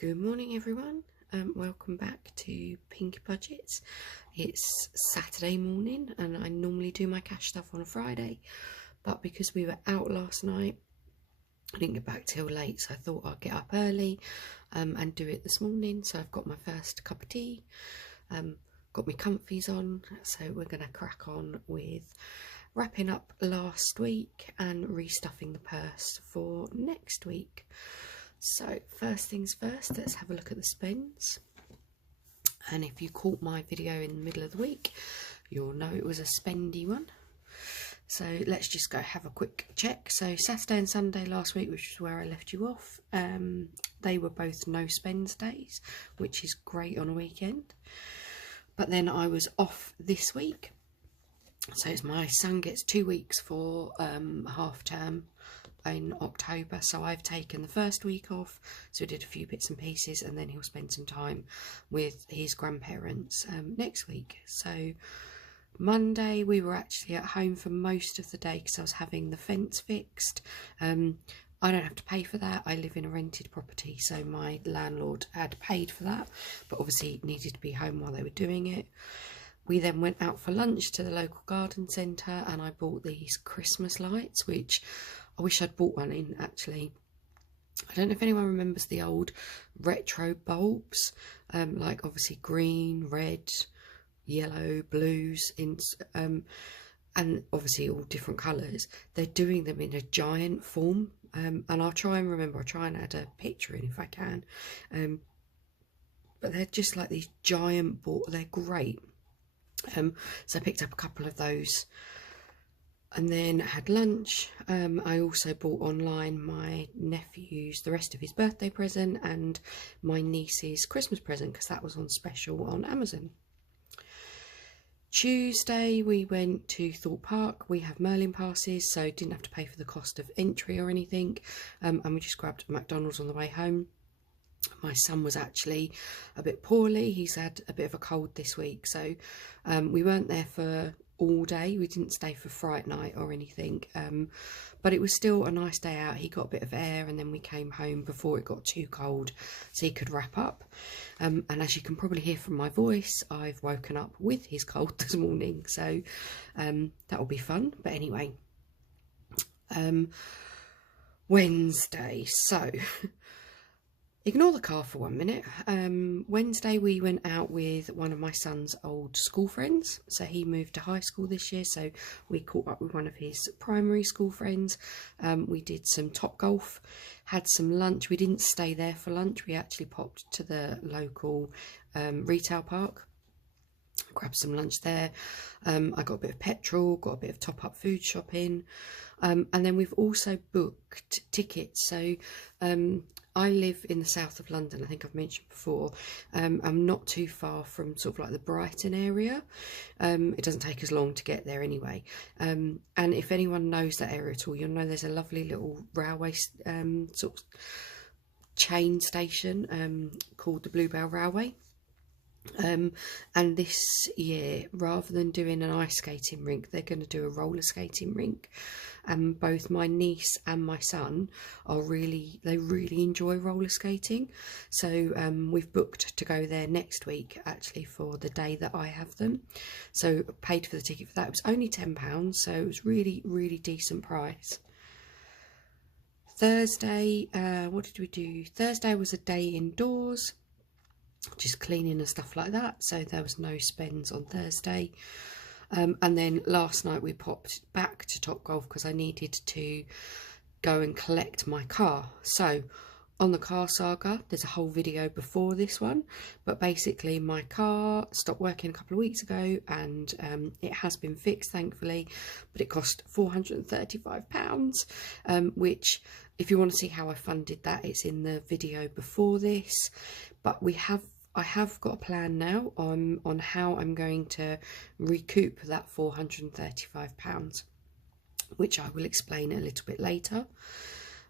Good morning everyone, welcome back to Pinky Budgets. It's Saturday morning and I normally do my cash stuff on a Friday, but because we were out last night I didn't get back till late, so I thought I'd get up early and do it this morning. So I've got my first cup of tea, got my comfies on, so we're going to crack on with wrapping up last week and restuffing the purse for next week. So first things first, let's have a look at the spends. And if you caught my video in the middle of the week, you'll know it was a spendy one. So let's just go have a quick check. So Saturday and Sunday last week, which is where I left you off, they were both no spends days, which is great on a weekend. But then I was off this week. So it's my son gets 2 weeks for half term in October, so I've taken the first week off, so we did a few bits and pieces, and then he'll spend some time with his grandparents next week. So Monday we were actually at home for most of the day because I was having the fence fixed. I don't have to pay for that, I live in a rented property, so my landlord had paid for that, but obviously needed to be home while they were doing it. We then went out for lunch to the local garden centre and I bought these Christmas lights, which I wish I'd bought one in actually. I don't know if anyone remembers the old retro bulbs, like obviously green, red, yellow, blues, and obviously all different colours. They're doing them in a giant form, and I'll try and remember, I'll try and add a picture in if I can. But they're just like these giant balls, they're great. So I picked up a couple of those and then had lunch. I also bought online my nephew's, the rest of his birthday present and my niece's Christmas present because that was on special on Amazon. Tuesday we went to Thorpe Park. We have Merlin passes, so didn't have to pay for the cost of entry or anything, and we just grabbed McDonald's on the way home. My son was actually a bit poorly, he's had a bit of a cold this week, so we weren't there for all day, we didn't stay for fright night or anything, but it was still a nice day out. He got a bit of air and then we came home before it got too cold so he could wrap up, and as you can probably hear from my voice, I've woken up with his cold this morning, so that will be fun. But anyway, Wednesday, so ignore the car for 1 minute. Wednesday we went out with one of my son's old school friends. So he moved to high school this year, so we caught up with one of his primary school friends. We did some top golf, had some lunch. We didn't stay there for lunch, we actually popped to the local retail park, grabbed some lunch there. I got a bit of petrol, got a bit of top up food shopping, and then we've also booked tickets. So I live in the south of London, I think I've mentioned before. I'm not too far from sort of like the Brighton area. It doesn't take as long to get there anyway. And if anyone knows that area at all, you'll know there's a lovely little railway sort of chain station called the Bluebell Railway. And this year, rather than doing an ice skating rink, they're going to do a roller skating rink. And both my niece and my son are really enjoy roller skating, so we've booked to go there next week actually for the day that I have them. So paid for the ticket for that. It was only £10, so it was really decent price. Thursday, what did we do? Thursday was a day indoors, just cleaning and stuff like that, so there was no spends on Thursday. And then last night we popped back to Topgolf because I needed to go and collect my car. So on the car saga, there's a whole video before this one, but basically my car stopped working a couple of weeks ago and it has been fixed thankfully, but it cost £435, which if you want to see how I funded that, it's in the video before this. But I have got a plan now on how I'm going to recoup that £435, which I will explain a little bit later.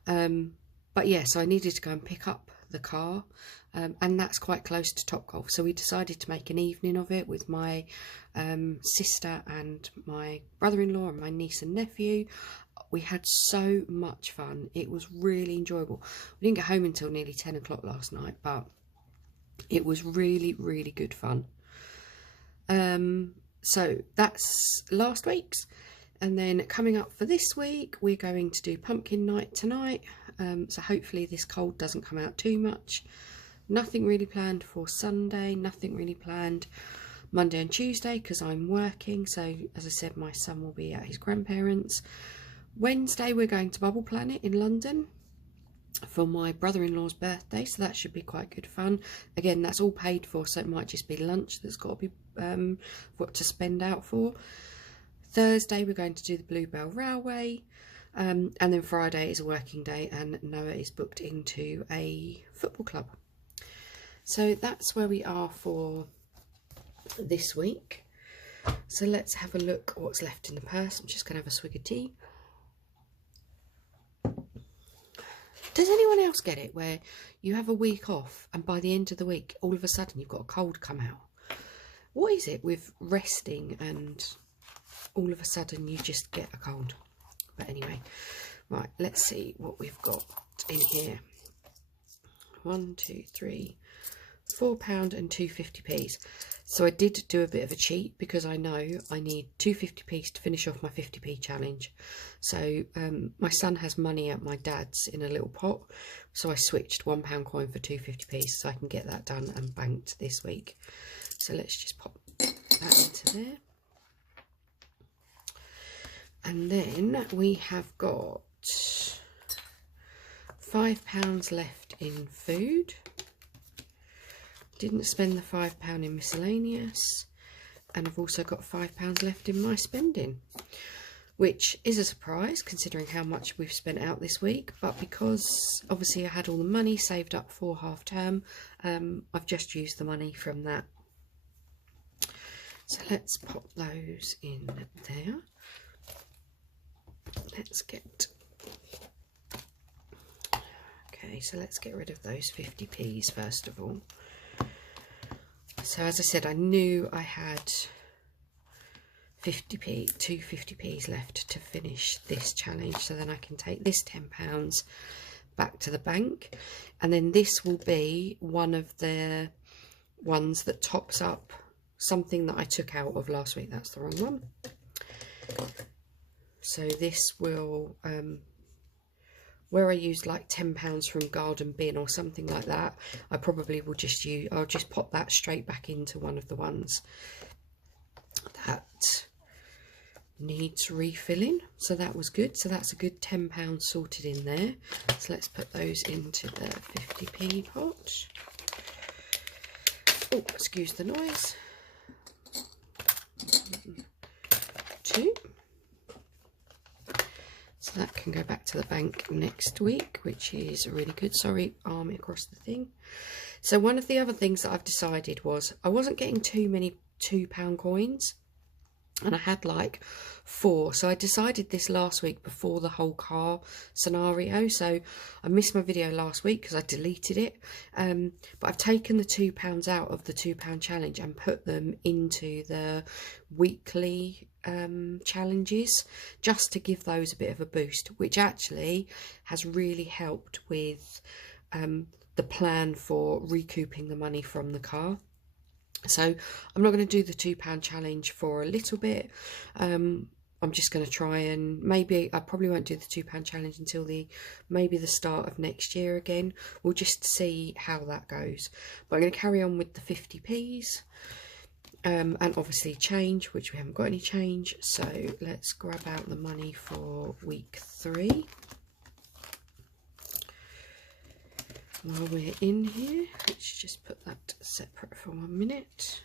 But yeah, so I needed to go and pick up the car, and that's quite close to Topgolf, so we decided to make an evening of it with my sister and my brother-in-law and my niece and nephew. we had so much fun. It was really enjoyable. We didn't get home until nearly 10 o'clock last night, but it was really, really good fun. So that's last week's. And then coming up for this week, we're going to do pumpkin night tonight. So hopefully this cold doesn't come out too much. Nothing really planned for Sunday, nothing really planned Monday and Tuesday because I'm working. So as I said, my son will be at his grandparents'. Wednesday we're going to Bubble Planet in London for my brother-in-law's birthday, so that should be quite good fun. Again, that's all paid for, so it might just be lunch that's got to be what to spend out for. Thursday we're going to do the Bluebell Railway, and then Friday is a working day and Noah is booked into a football club. So that's where we are for this week. So let's have a look at what's left in the purse. I'm just going to have a swig of tea. Does anyone else get it where you have a week off and by the end of the week all of a sudden you've got a cold come out? What is it with resting and all of a sudden you just get a cold? But anyway, right, let's see what we've got in here. 1, 2, 3, £4 and 2.50p. So I did do a bit of a cheat because I know I need 2.50p to finish off my 50p challenge. So my son has money at my dad's in a little pot, so I switched £1 coin for 2.50p so I can get that done and banked this week. So let's just pop that into there. And then we have got £5 left in food. Didn't spend the £5 in miscellaneous, and I've also got £5 left in my spending, which is a surprise considering how much we've spent out this week. But because obviously I had all the money saved up for half term, I've just used the money from that. So let's pop those in there. Let's get, okay, so let's get rid of those 50p's first of all. So as I said, I knew I had 2 50p's left to finish this challenge, so then I can take this £10 back to the bank, and then this will be one of the ones that tops up something that I took out of last week. That's the wrong one. So this will, where I used like £10 from Garden Bin or something like that, I probably will just use, I'll just pop that straight back into one of the ones that needs refilling. So that was good. So that's a good £10 sorted in there. So let's put those into the 50p pot. Oh, excuse the noise. 2. So that can go back to the bank next week, which is really good. Sorry, arm across the thing. So one of the other things that I've decided was I wasn't getting too many £2 coins, and I had like 4. So I decided this last week before the whole car scenario. So I missed my video last week because I deleted it. But I've taken the £2 out of the £2 challenge and put them into the weekly challenges, just to give those a bit of a boost, which actually has really helped with the plan for recouping the money from the car. So I'm not going to do the £2 challenge for a little bit. I'm just going to try and maybe I probably won't do the £2 challenge until maybe the start of next year again. We'll just see how that goes. But I'm going to carry on with the 50p's. And obviously change, which we haven't got any change, so let's grab out the money for week 3 while we're in here. Let's just put that separate for 1 minute.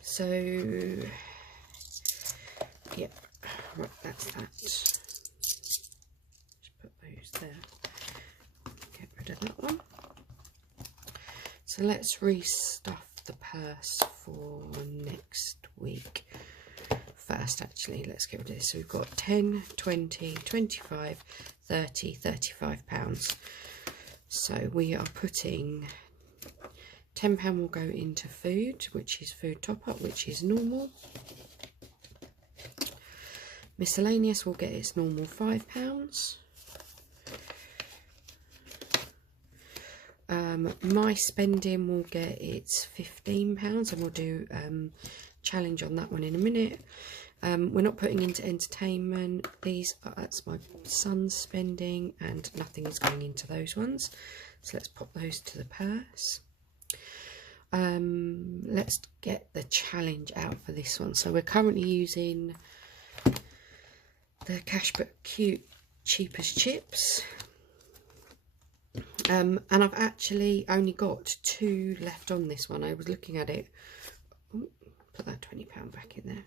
So yeah, right, that's that. Just put those there, get rid of that one. So let's restuff the purse for next week. First, actually, let's get rid of this. So we've got 10, 20, 25, 30, £35. So we are putting £10 will go into food, which is food top up, which is normal. Miscellaneous will get its normal £5. My spending will get its £15, and we'll do challenge on that one in a minute. We're not putting into entertainment. That's my son's spending, and nothing is going into those ones. So let's pop those to the purse. Let's get the challenge out for this one. So we're currently using the Cash But Cute Cheap as Chips. And I've actually only got 2 left on this one. I was looking at it. Ooh, put that £20 back in there.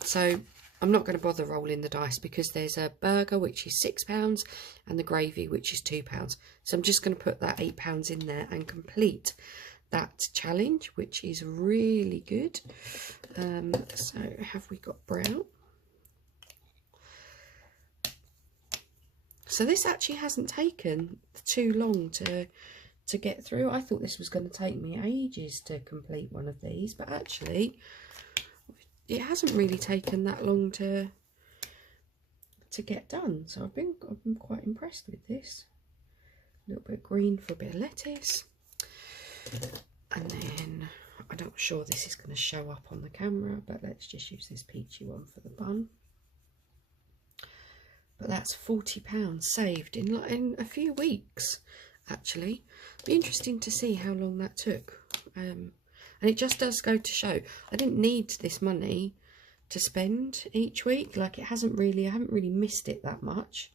So I'm not going to bother rolling the dice because there's a burger which is £6 and the gravy which is £2. So I'm just going to put that £8 in there and complete that challenge, which is really good. So have we got brown? So this actually hasn't taken too long to get through. I thought this was going to take me ages to complete one of these, but actually it hasn't really taken that long to get done. So I've been quite impressed with this. A little bit of green for a bit of lettuce, and then I'm not sure this is going to show up on the camera, but let's just use this peachy one for the bun. But that's £40 saved in a few weeks, actually. Be interesting to see how long that took. And it just does go to show I didn't need this money to spend each week. Like, I haven't really missed it that much,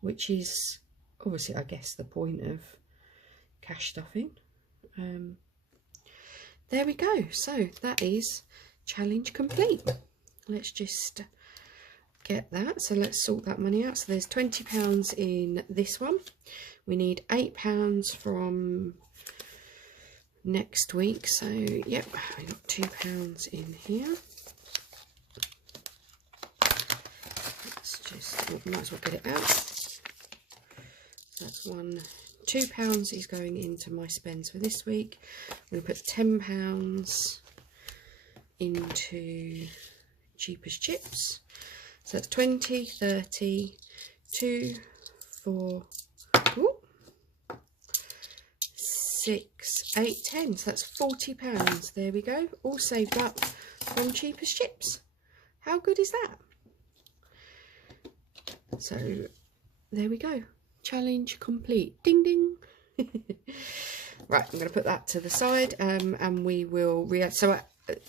which is obviously, I guess, the point of cash stuffing. There we go. So that is challenge complete. Let's just get that. So let's sort that money out. So there's £20 in this one. We need £8 from next week. So yep, we got £2 in here. Let's just, might as well get it out. So that's £2 is going into my spends for this week. I'm going to put £10 into Cheap as Chips. So that's 20, 30, 2, 4, 6, 8, 10. So that's £40. There we go. All saved up from Cheap as Chips. How good is that? So there we go. Challenge complete. Ding ding. Right, I'm going to put that to the side, and we will so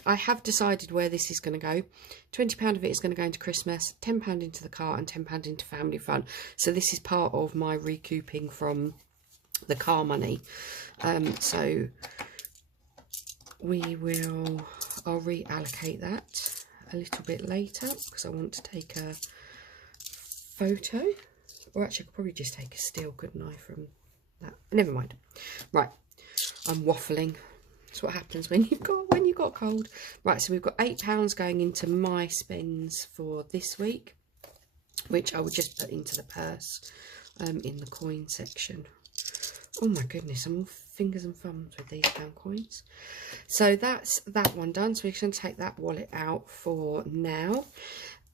I have decided where this is going to go. £20 of it is going to go into Christmas, £10 into the car, and £10 into family fun. So this is part of my recouping from the car money. So I'll reallocate that a little bit later because I want to take a photo. Or actually, I could probably just take a still, couldn't I, from that? Never mind. Right, I'm waffling. That's what happens when you've got cold. Right, so we've got £8 going into my spends for this week, which I will just put into the purse in the coin section. Oh my goodness, I'm all fingers and thumbs with these pound coins. So that's that one done. So we're going to take that wallet out for now.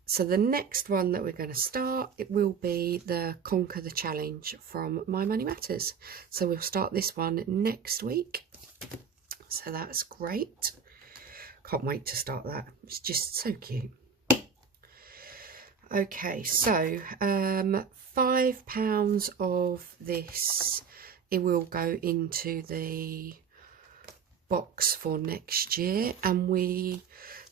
So the next one that we're going to start, it will be the Conquer the Challenge from My Money Matters. So we'll start this one next week. So that's great. Can't wait to start that. It's just so cute. Okay, so £5 of this, it will go into the box for next year, and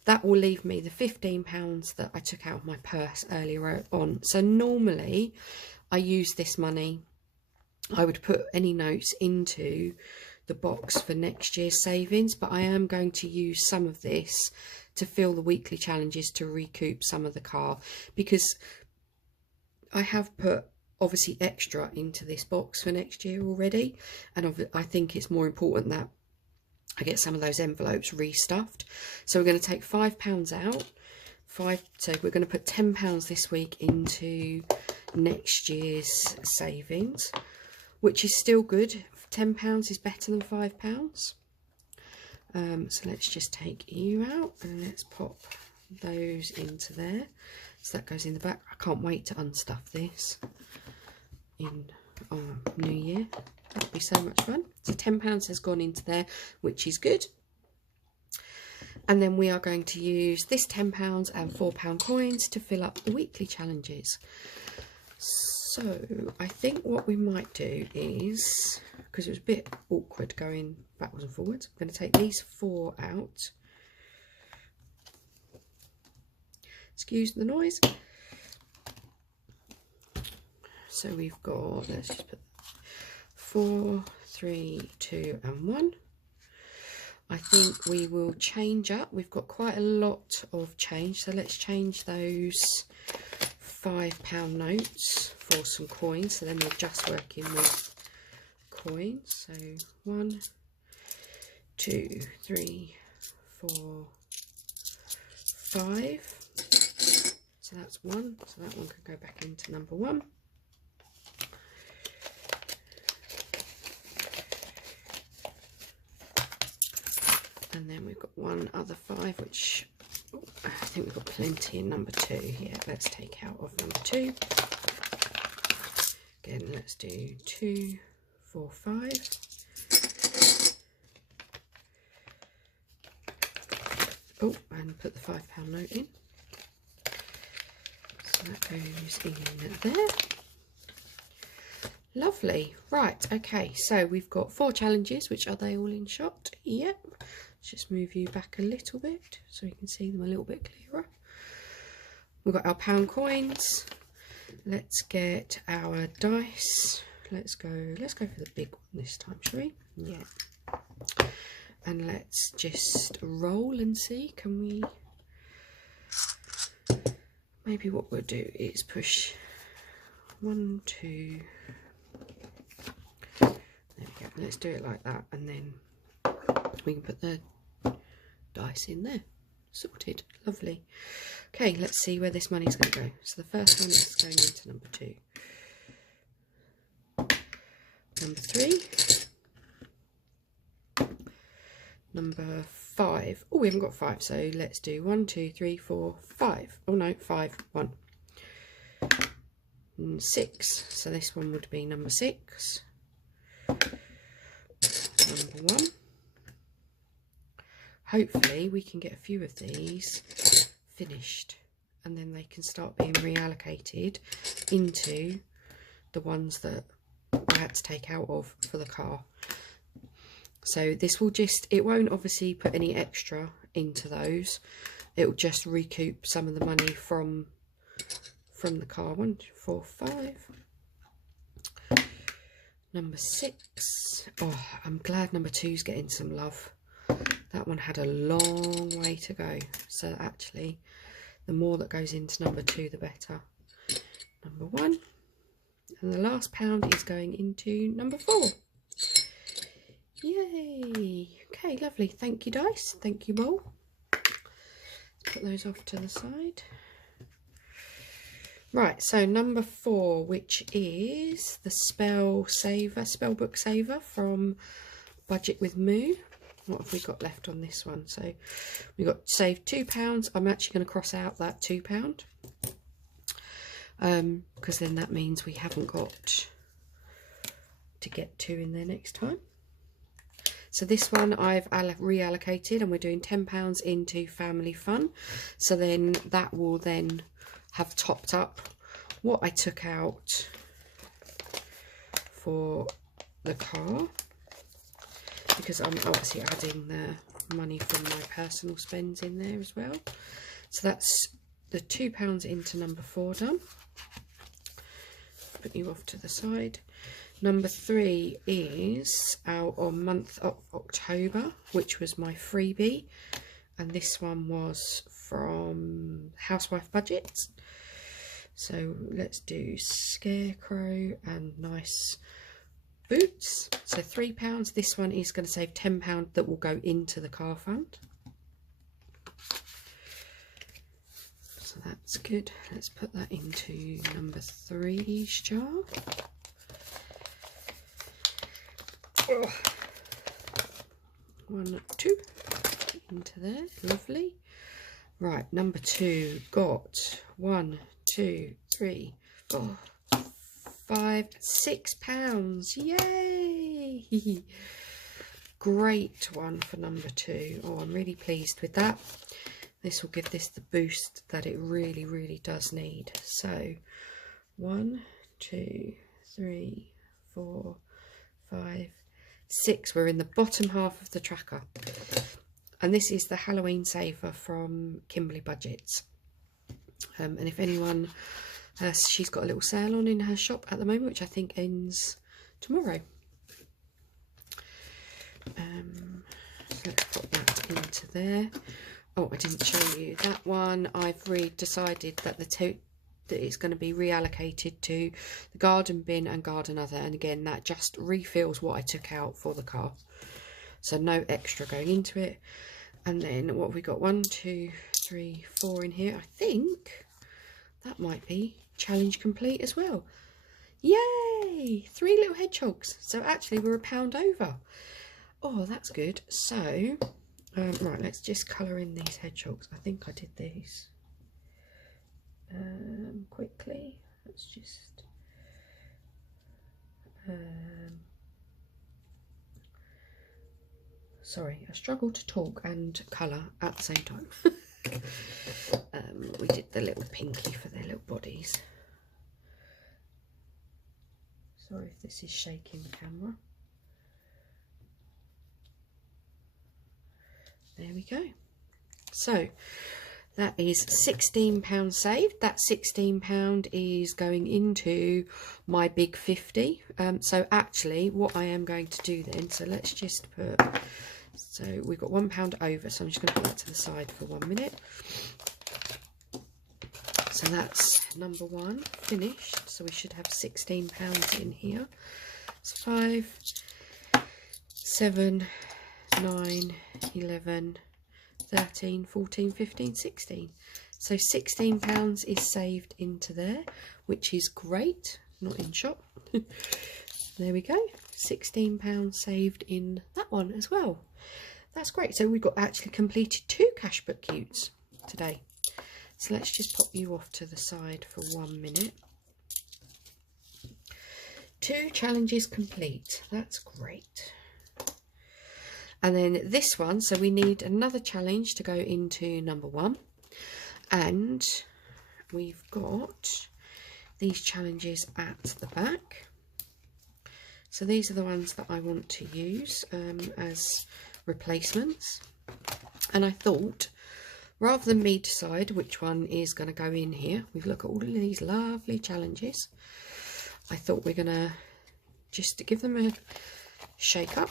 that will leave me the £15 that I took out of my purse earlier on. So normally I use this money, I would put any notes into the box for next year's savings, but I am going to use some of this to fill the weekly challenges to recoup some of the car, because I have put obviously extra into this box for next year already, and I think it's more important that I get some of those envelopes restuffed. So we're going to take £5 out. So we're going to put £10 this week into next year's savings, which is still good. £10 is better than £5. So let's just take you out and let's pop those into there. So that goes in the back. I can't wait to unstuff this in New Year. That'll be so much fun. So £10 has gone into there, which is good. And then we are going to use this £10 and £4 coins to fill up the weekly challenges. So I think what we might do is, because it was a bit awkward going backwards and forwards, I'm going to take these 4 out. Excuse the noise. So we've got, let's just put 4, 3, 2 and 1. I think we will change up. We've got quite a lot of change, so let's change those £5 notes for some coins. So then we're just working with coins. So 1, 2, 3, 4, 5. So that's 1. So that one can go back into number 1. And then we've got one other 5, which I think we've got plenty in number 2. Yeah, let's take out of number 2. Again, let's do 2, 4, 5. Oh, and put the £5 note in. So that goes in there. Lovely. Right, okay, so we've got 4 challenges, which are they all in shot? Yep. Let's just move you back a little bit so you can see them a little bit clearer. We've got our pound coins. Let's get our dice. Let's go for the big one this time, shall we? Yeah. And let's just roll and see, can we, maybe what we'll do is push 1, 2, there we go. Let's do it like that, and then we can put the dice in there. Sorted. Lovely. Okay, let's see where this money's going to go. So the first one is going into number 2. Number 3. Number 5. Oh, we haven't got 5, so let's do 1, 2, 3, 4, 5. Oh no, 5, 1. And 6. So this one would be number 6. Number 1. Hopefully we can get a few of these finished, and then they can start being reallocated into the ones that I had to take out of for the car. So this will just, it won't obviously put any extra into those. It will just recoup some of the money from the car. 1, 2, 4, 5. Number 6. Oh, I'm glad number 2's getting some love. That one had a long way to go. So actually, the more that goes into number 2, the better. Number 1. And the last pound is going into number 4. Yay! Okay, lovely. Thank you, dice. Thank you, bowl. Let's put those off to the side. Right, so number 4, which is the spellbook saver from Budget with Moo. What have we got left on this one? So we got saved £2. I'm actually going to cross out that £2 because then that means we haven't got to get 2 in there next time. So this one I've reallocated, and we're doing £10 into Family Fun. So then that will then have topped up what I took out for the car, because I'm obviously adding the money from my personal spends in there as well. So that's the £2 into number 4 done. Put you off to the side. Number 3 is our month of October, which was my freebie, and this one was from Housewife Budgets. So let's do Scarecrow and nice boots. So £3. This one is going to save £10 that will go into the car fund. So that's good. Let's put that into number 3's jar. Oh. 1, 2 into there. Lovely. Right, number 2 got 1, 2, 3, 4, 5, £6. Yay! Great one for number 2. Oh, I'm really pleased with that. This will give this the boost that it really, really does need. So 1, 2, 3, 4, 5, 6. We're in the bottom half of the tracker. And this is the Halloween saver from Kimberly Budgets. And if anyone, she's got a little sale on in her shop at the moment, which I think ends tomorrow. So let's put that into there. Oh, I didn't show you that one. I've decided that that it's going to be reallocated to the garden bin and garden other, and again that just refills what I took out for the car, so no extra going into it. And then what have we got? 1, 2, 3, 4 in here. I think that might be challenge complete as well. Yay! 3 little hedgehogs. So actually we're £1 over. Oh, that's good. So right, let's just colour in these hedgehogs. I think I did these quickly. Let's just sorry, I struggle to talk and colour at the same time. We did the little pinky for their little bodies. Sorry if this is shaking the camera. There we go. So that is £16 saved. That £16 is going into my big 50. So actually what I am going to do then, so let's just put, so we've got £1 over, so I'm just going to put that to the side for 1 minute. So that's number 1 finished. So we should have £16 in here. It's 5, 7, 9, 11, 13, 14, 15, 16. So £16 is saved into there, which is great. Not in shop. There we go. £16 saved in that one as well. That's great. So we've got actually completed 2 cash book cutes today. So let's just pop you off to the side for 1 minute. 2 challenges complete. That's great. And then this one, so we need another challenge to go into number 1. And we've got these challenges at the back. So these are the ones that I want to use as replacements. And I thought, rather than me decide which one is going to go in here, we've looked at all of these lovely challenges. I thought we're going to just give them a shake up,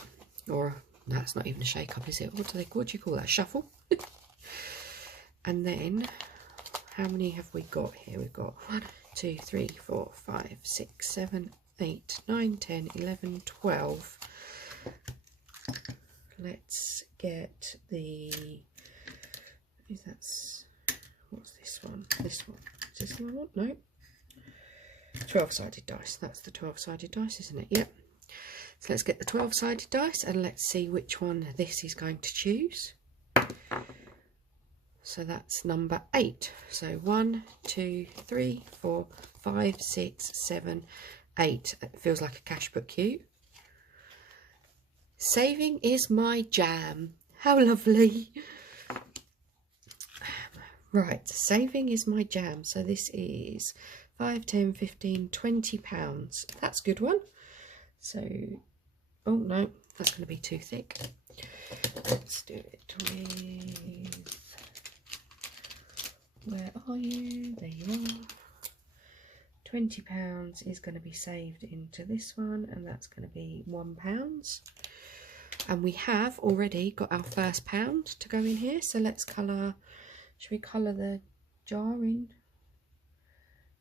or no, it's not even a shake up, is it? What do you call that? Shuffle. And then how many have we got here? We've got 1, 2, 3, 4, 5, 6, 7, 8, 9, 10, 11, 12. Let's get the, that's, what's this one? This one. Is this the one I want? No. 12-sided dice. That's the 12-sided dice, isn't it? Yep. So let's get the 12-sided dice and let's see which one this is going to choose. So that's number 8. So 1, 2, 3, 4, 5, 6, 7, 8. It feels like a cash book cute. Saving is my jam. How lovely. Right, saving is my jam. So this is 5, 10, 15, £20. That's a good one. So, oh no, that's going to be too thick. Let's do it with, where are you? There you are. £20 is going to be saved into this one, and that's going to be £1. And we have already got our first pound to go in here. So let's colour, should we colour the jar in?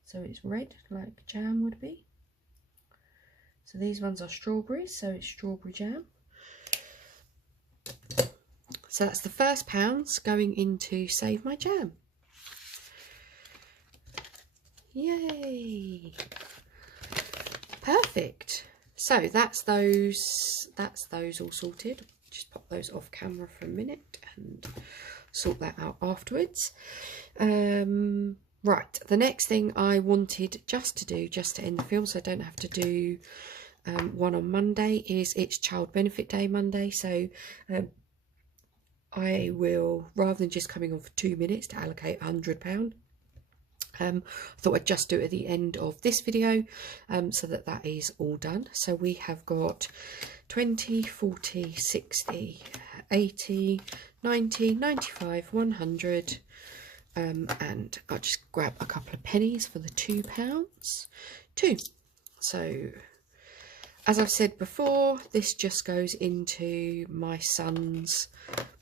So it's red, like jam would be. So these ones are strawberries, so it's strawberry jam. So that's the first pounds going into Save My Jam. Yay! Perfect. So that's those all sorted. Just pop those off camera for a minute and sort that out afterwards. Right, the next thing I wanted just to end the film, so I don't have to do one on Monday, is it's Child Benefit Day Monday. So I will, rather than just coming on for 2 minutes, to allocate £100. I thought I'd just do it at the end of this video, so that is all done. So we have got 20, 40, 60, 80, 90, 95, 100, and I'll just grab a couple of pennies for the £2. 2. So as I've said before, this just goes into my son's,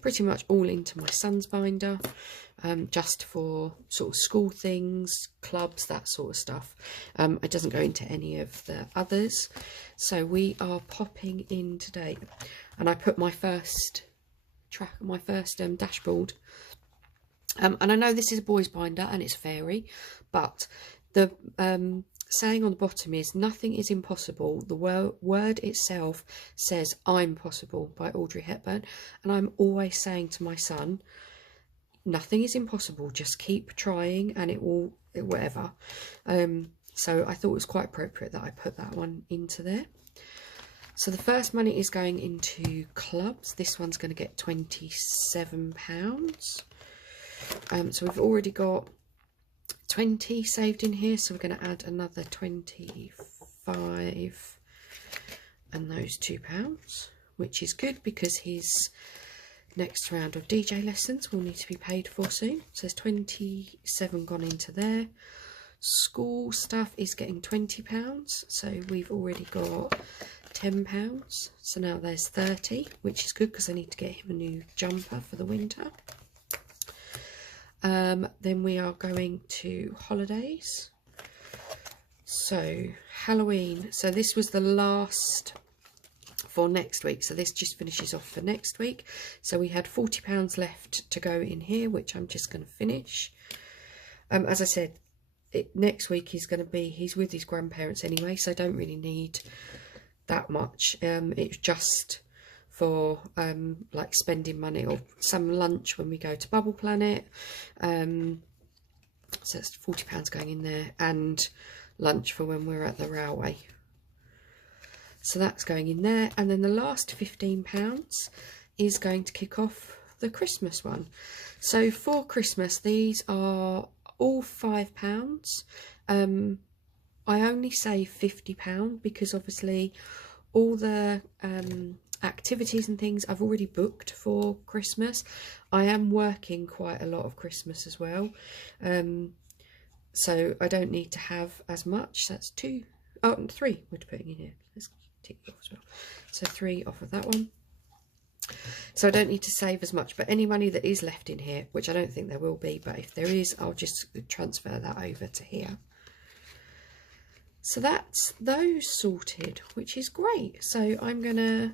pretty much all into my son's binder, just for sort of school things, clubs, that sort of stuff. It doesn't go into any of the others. So we are popping in today, and I put my first dashboard. And I know this is a boys binder and it's fairy, but the saying on the bottom is nothing is impossible. The word itself says I'm possible by Audrey Hepburn, and I'm always saying to my son, nothing is impossible, just keep trying and it will, whatever. So I thought it was quite appropriate that I put that one into there. So the first money is going into clubs. This one's going to get £27. So we've already got 20 saved in here, so we're going to add another 25 and those £2, which is good because his next round of DJ lessons will need to be paid for soon. So there's 27 gone into there. School stuff is getting £20, so we've already got £10. So now there's 30, which is good because I need to get him a new jumper for the winter. Then we are going to holidays. So Halloween. So this was the last for next week. So this just finishes off for next week. So we had £40 left to go in here, which I'm just going to finish. As I said, next week he's with his grandparents anyway, so I don't really need that much. It's just for like spending money or some lunch when we go to Bubble Planet. So it's £40 going in there, and lunch for when we're at the railway. So that's going in there, and then the last £15 is going to kick off the Christmas one. So for Christmas, these are all £5. I only say £50 because obviously all the activities and things I've already booked for Christmas. I am working quite a lot of Christmas as well, so I don't need to have as much. That's 3 we're putting in here. Let's tick it off as well. So 3 off of that one. So I don't need to save as much, but any money that is left in here, which I don't think there will be, but if there is, I'll just transfer that over to here. So that's those sorted, which is great. So I'm gonna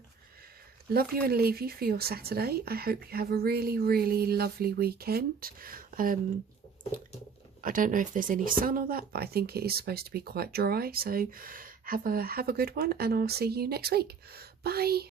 love you and leave you for your Saturday. I hope you have a really, really lovely weekend. I don't know if there's any sun or that, but I think it is supposed to be quite dry. So have a good one, and I'll see you next week. Bye.